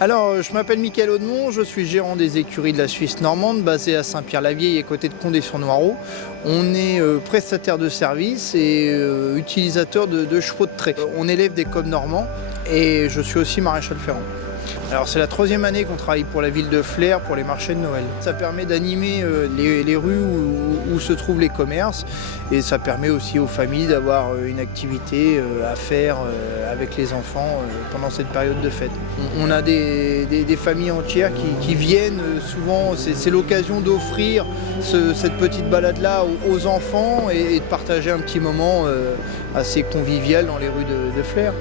Alors, je m'appelle Mickaël Audemont, je suis gérant des écuries de la Suisse normande, basée à Saint-Pierre-la-Vieille, à côté de Condé-sur-Noireau. On est prestataire de services et utilisateur de chevaux de trait. On élève des coqs normands et je suis aussi maréchal ferrant. Alors c'est la 3e année qu'on travaille pour la ville de Flers pour les marchés de Noël. Ça permet d'animer les rues où se trouvent les commerces et ça permet aussi aux familles d'avoir une activité à faire avec les enfants pendant cette période de fête. On a des familles entières qui viennent souvent, c'est l'occasion d'offrir cette petite balade-là aux enfants et de partager un petit moment assez convivial dans les rues de Flers.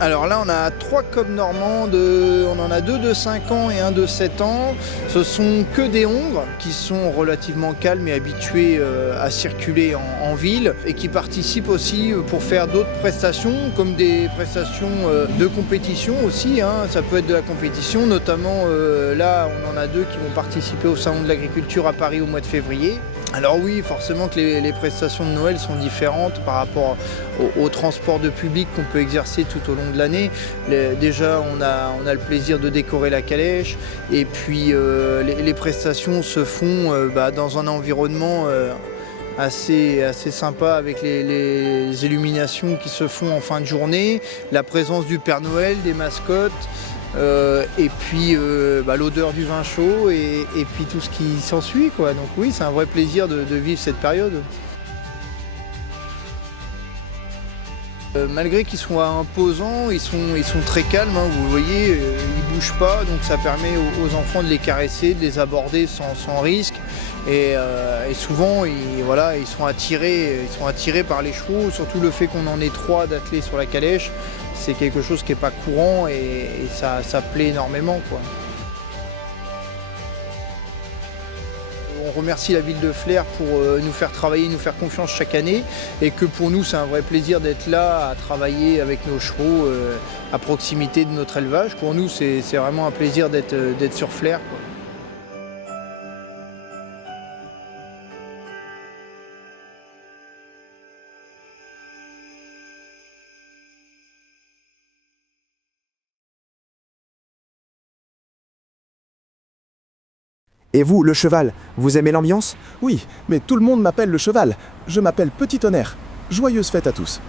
Alors là, on a 3 coqs normands, on en a 2 de 5 ans et 1 de 7 ans. Ce sont que des hongres qui sont relativement calmes et habitués à circuler en ville et qui participent aussi pour faire d'autres prestations, comme des prestations de compétition aussi. Ça peut être de la compétition, notamment là, on en a 2 qui vont participer au Salon de l'Agriculture à Paris au mois de février. Alors oui, forcément que les prestations de Noël sont différentes par rapport au transport de public qu'on peut exercer tout au long de l'année. Déjà, on a le plaisir de décorer la calèche et puis les prestations se font dans un environnement assez sympa avec les illuminations qui se font en fin de journée, la présence du Père Noël, des mascottes. Et puis l'odeur du vin chaud et puis tout ce qui s'ensuit, quoi. Donc oui, c'est un vrai plaisir de vivre cette période. Malgré qu'ils soient imposants, ils sont très calmes, vous voyez, ils bougent pas, donc ça permet aux enfants de les caresser, de les aborder sans risque. Et souvent, ils sont attirés par les chevaux, surtout le fait qu'on en ait 3 d'attelés sur la calèche, c'est quelque chose qui n'est pas courant et ça plaît énormément, quoi. On remercie la ville de Flers pour nous faire travailler, nous faire confiance chaque année et que pour nous c'est un vrai plaisir d'être là à travailler avec nos chevaux à proximité de notre élevage. Pour nous c'est vraiment un plaisir d'être sur Flers, quoi. Et vous, le cheval, vous aimez l'ambiance? Oui, mais tout le monde m'appelle le cheval. Je m'appelle Petit Tonnerre. Joyeuse fête à tous.